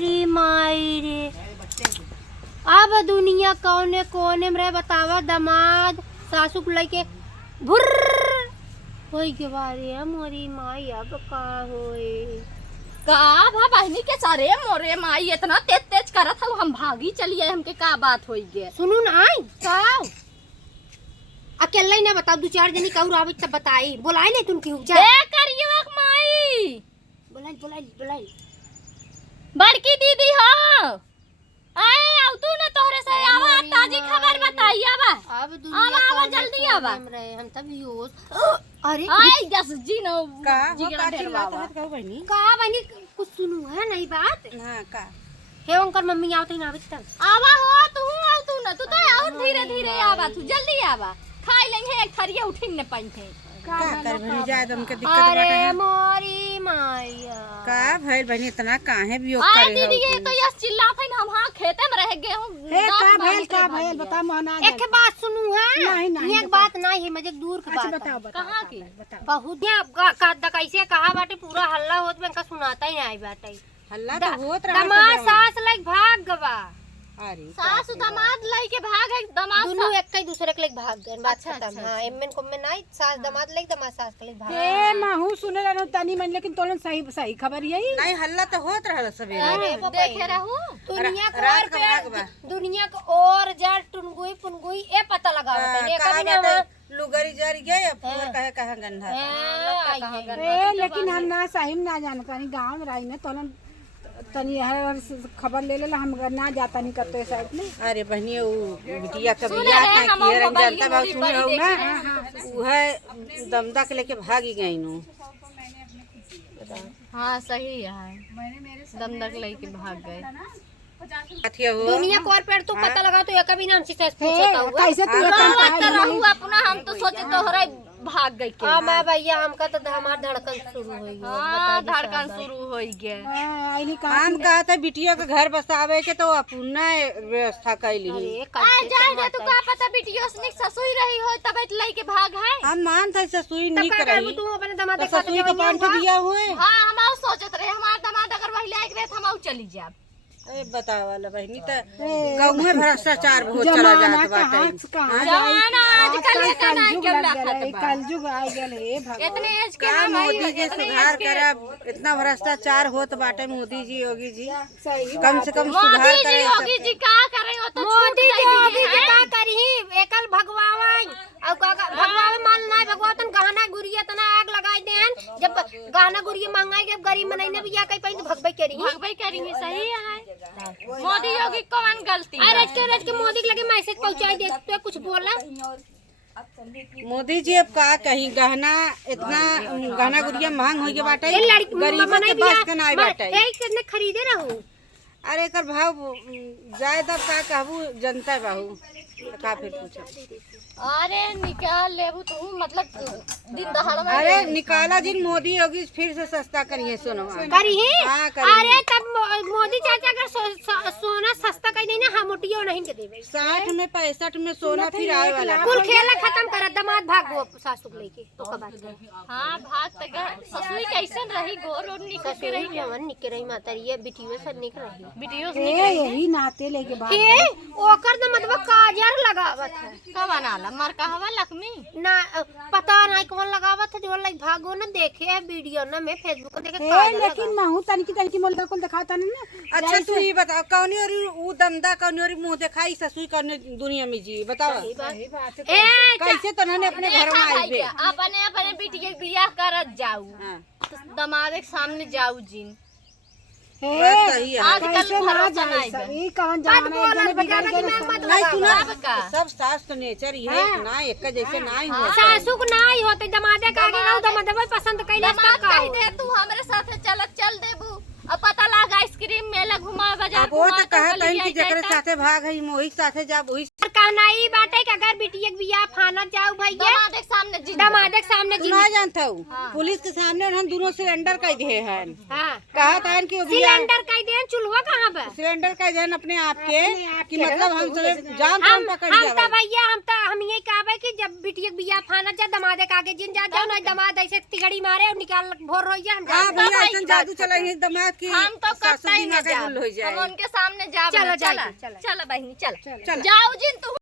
मोरी माई रे। अब दुनिया कौने कोने में रहे बतावा। दमाद सासू को लेके भुर्र होई के बारे है मोरी माई। अब का होए का भा बहनी के सारे मोरे माई इतना तेज तेज करत हूँ हम भागी चलिए हमके का बात होई गे। सुनू ना आई का अकेला ही ना बताओ। दो चार जनी कहू आवे तब बताई। बोलाई नहीं तुम की जा ए करियो माई। बोलाई बोलाई बोलाई। बड़की दीदी हो आए आउ तू ना तोहरे से आवा ताजी खबर बताई आवा। अब दुनिया आवा जल्दी आवा। हम तब यूज अरे आई जस जी नो का जी हो ना का ढेर चिल्लात बाबा। रहत कहू बहनी। का बनी कुछ सुनू है नहीं बात। हां का हे उनकर मम्मी आवत ना आवत तब आवा हो तू आउ तू ना तू तो और धीरे धीरे आवा तू जल्दी आवा। खाई लेंगे एक थरिया उठिन न पाइथे। का कर बहनी जाए तुम के दिक्कत बाटे अरे है। मोरी माया का भइल बहनी इतना काहे वियोग आ करे दीदी ये हो तो यस चिल्लात है हम हां खेते में रह गए हूं। हे का भइल बता मोहना। एक बात सुनू है। नहीं, एक बात नहीं है मुझे दूर की अच्छा बात बताओ है। बताओ कहाँ की? बताओ। बहुत कैसे कहा बाटे पूरा हल्ला होत में का सुनाता ही नहीं बाटे। हल्ला तो होत रहा दमाद सास लाइक भाग गवा। अरे सास दामाद लाई के भाग है दामाद दोनों एक ही दूसरे के लेके भाग गए। बात अच्छा, खत्म। अच्छा, हां एमन को में नहीं सास दमाद लेके दमाद सास के लेके भाग ए माहू सुने रहनु तनी मन लेकिन तोलन सही सही खबर यही। नहीं हल्ला तो होत रहल सवेरे। अरे देखे रहू। दुनिया को रात और का भाग बा। दुनिया को और जड़ टुनगुई पुनगुई ए पता लगावत है। कहा कभी ना बाटे लुगरी जर गए अब पूर कहे कहा गंधा। ए लेकिन हम ना सही में ना जान तनी गांव में रही ना तोलन तनी हर खबर ले लेला हम ना जाता नहीं करते साइड में। अरे बहनी वो बिटिया का सुने बियाह रे, था हम कि मोबाइल जनता बाबू में सुने बड़ी हो ना वह दमदा के लेके भागी गई नु। हां सही है दमदक लाई के भाग गए। अथिया हो दुनिया को और पेड़ तू पता लगा तो ये कभी ना हमसे सच पूछता हुआ। कैसे तू रहत रहू अपना हम तो सोचे तोहरे भाग गई के। हां मैं भैया हमका तो हमार धड़कन शुरू हो गई। हां धड़कन शुरू हो गए। आईनी का हम कहा था बिटिया के घर बसावे के तो अपना व्यवस्था कैली। अरे आ जाए रे तू का पता बिटियो से ससुई रही हो तब लाई के भाग है। हम मान था ससुई नहीं कब करही तू अपने दमाद तो के साथ ससुई के पान के दिया हुए। हां हम आउ सोचत रहे हमार दामाद अगर वही लायक रहे हम आउ चली जाब। ए बतावा वाला बहनी तो गांव में भ्रष्टाचार बहुत चला जमाना जात बाटे। कहां जमाना आजकल के ना युग के लग रखत गए बा। कलयुग आ गेल हे भगवान। इतने एज के का हम मोदी जी सुधार करब इतना भ्रष्टाचार होत बाटे। मोदी जी योगी जी सही कम से कम सुधार मोदी जी करे योगी जी का करे हो तो मोदी छूट जी गई होगी है। जी का करही एकल भगवावन और का भगवान मान नहीं भगवान गहना गुड़िया तना आग लगाई देन। जब गहना गुड़िया महंगाई के गरीब मनैने बिया कई पई भगबई करी। भगवाई करेंगे सही है। मोदी योगी कौन गलती अरे रज के मोदी के लगे मैसेज पहुंचाई दे तो कुछ बोला। मोदी जी अब का कहीं गहना इतना गहना गुड़िया महंग हो गए बाटे। ये लड़की गरीबों के बस के नहीं बाटे। एक कितने खरीदे रहूं। अरे एकर भाव जाए तब का कहबू जनता बाहू का फिर पूछो। अरे निकाल लेबू तू मतलब दिन दहाड़ में अरे निकाला जिन मोदी योगी फिर से सस्ता करिए सोना करही। हाँ, करिही। अरे तब मोदी चाचा अगर सोना सस्ता कई नहीं ना हम उटियो नहीं के देबे। 60 में 65 में सोना फिर आए वाला। कुल खेला खत्म कर दमाद भागो सासुक लेके तो का बात कर। हां भाग तक ससुई कैसन रही गोर और निकल के रही जवन निके रही मातारी ये बिटियो सब निक रही। वीडियो ए यही नाते लेके बात के ओकर न मतलब काजर लगावत है का बनाला मर कहवा लक्ष्मी ना पता नहीं कौन लगावत है। जो लाइक भागो न देखे है वीडियो न में फेसबुक पे देखे ए काजर लेकिन माहू तनी मोल कुल दिखाता नहीं ना। अच्छा तू ही बता कौनी और ऊ दमदा कौनी और मुंह दिखाई ससुई कौनी दुनिया में जी बताओ सही बात है। ए कैसे तो ने अपने घर में आई बे। अपने अपने बेटी के बियाह करत जाऊ हां दमाद के सामने जाऊ जिन बात सही है। आजकल कैसे ना भरोसा जाए नहीं सब बे। ई कौन जमाना है जने बिगड़ गए नहीं सुना अब का? सब सास तो नेचर ही है ना एक का जैसे ना ही हो। सासुक नहीं होते दमादे का आगे रहू दमादे पसंद कइले दमाद कह दे तू हमरे साथे चल देबू अब पता लगा आइसक्रीम मेला घुमा बाजार अब वो तो कहा तहन की जकरे साथे भाग है मोही साथे जा वही कहना ई बाटे कि अगर बिटिया के बियाह फाना जाऊ भैया दमाद के सामने जिन दमादे के सामने तू ना जानता हूँ पुलिस के सामने हम दोनों सिलेंडर कह दिए हैं। हां कहा था कि वो बियाह सिलेंडर कई देन चूल्हा कहां पे सिलेंडर का जहन अपने आप के कि मतलब हम सब जान तो पकड़ हम जावे। तो भैया हम ये कहबे कि जब बिटिया बिया फाना जा दमादे के आगे जिन जा जाओ ना दमाद ऐसे तिगड़ी मारे और निकाल भोर हो जाए हम हां जा भैया ऐसा जादू चला है दमाद की हम तो सासू कतई दिमाग न का गुल हो जाब, जाए। हम उनके सामने जाब चलो, न, चला चलो, चलो। चला बहनी चला चल। जाओ जिन तू